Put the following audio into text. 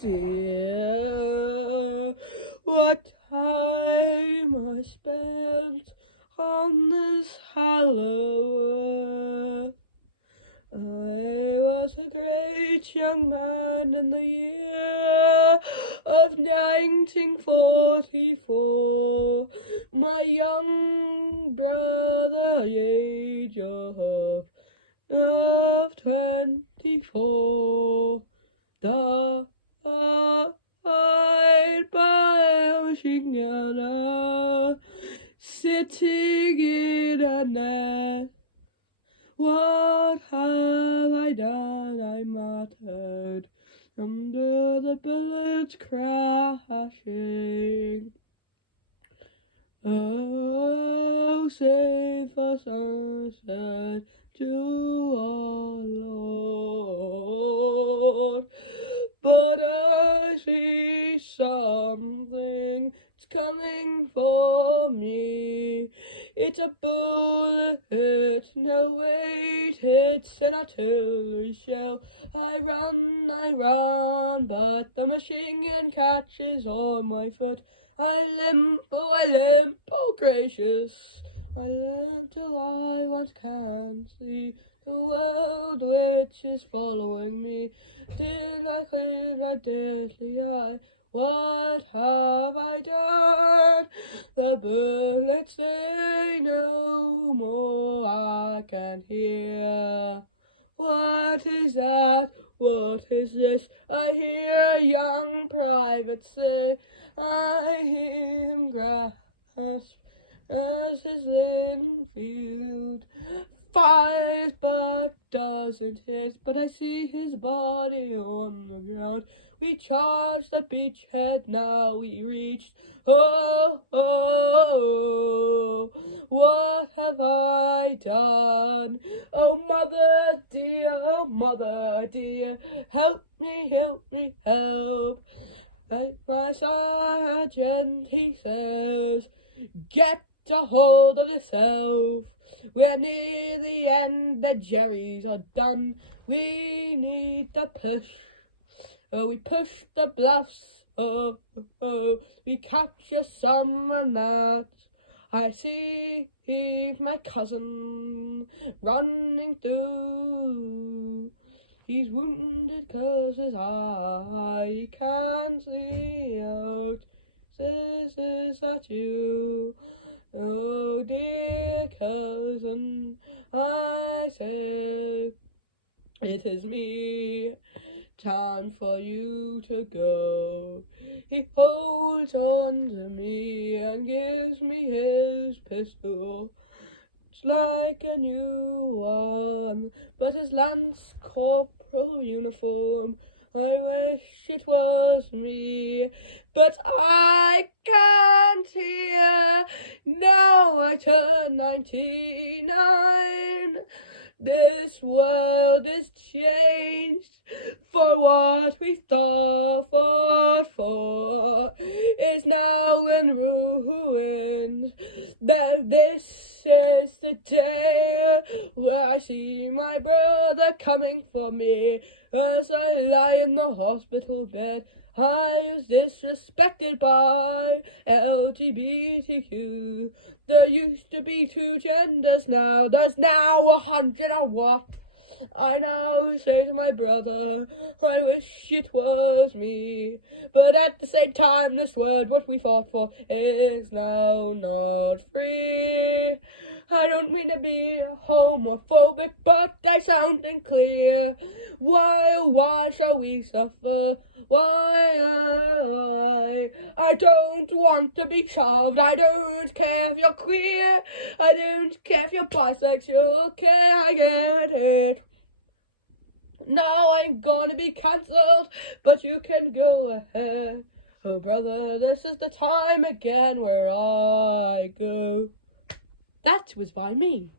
dear, what time I spent on this hollow earth. I was a great young man in the year of 1944. My young brother, the age of 24, died by a machine gunner sitting in a net. What have I done? I muttered under the bullets crashing. Oh, save us, sunset, to our Lord. But I see something, it's coming for me. It's a bullet, no wait, it's an artillery shell. I run, but the machine gun catches on my foot. I limp, oh gracious. I limp till I once can see the world which is following me. Did I clear my deadly eye? What have I done? The bullets say no more, I can hear. What is that? What is this? I hear a young private say. I hear him grasp as his Linfield fires but doesn't hit. But I see his body on the ground. We charged the beachhead, now we reached. Oh, oh, oh, what have I done? Oh, mother dear, help me, help. My sergeant, he says, get a hold of yourself. We're near the end, the jerrys are done. We need to push. Oh, we push the bluffs. Oh, we capture some and that. I see my cousin running through. He's wounded 'cause his eye can't see out. Says, is that you? Oh, dear cousin, I say, it is me. Time for you to go. He holds on to me and gives me his pistol. It's like a new one, but his Lance Corporal uniform, I wish it was me, but I can't hear. Now I turn 99. This world is changed, for what we thought for is now in ruins. This is the day where I see my brother coming for me as I lie in the hospital bed. I was disrespected by LGBTQ. There used to be 2 genders, now there's now 101. I now say to my brother, I wish it was me. But at the same time, this word, what we fought for, is now not free. I don't mean to be homophobic, but I sound unclear. Why shall we suffer? Why? I don't want to be shoved. I don't care if you're queer. I don't care if you're bisexual. Can I get it? Now I'm gonna be cancelled, but you can go ahead. Oh, brother, this is the time again where I go. That was by me.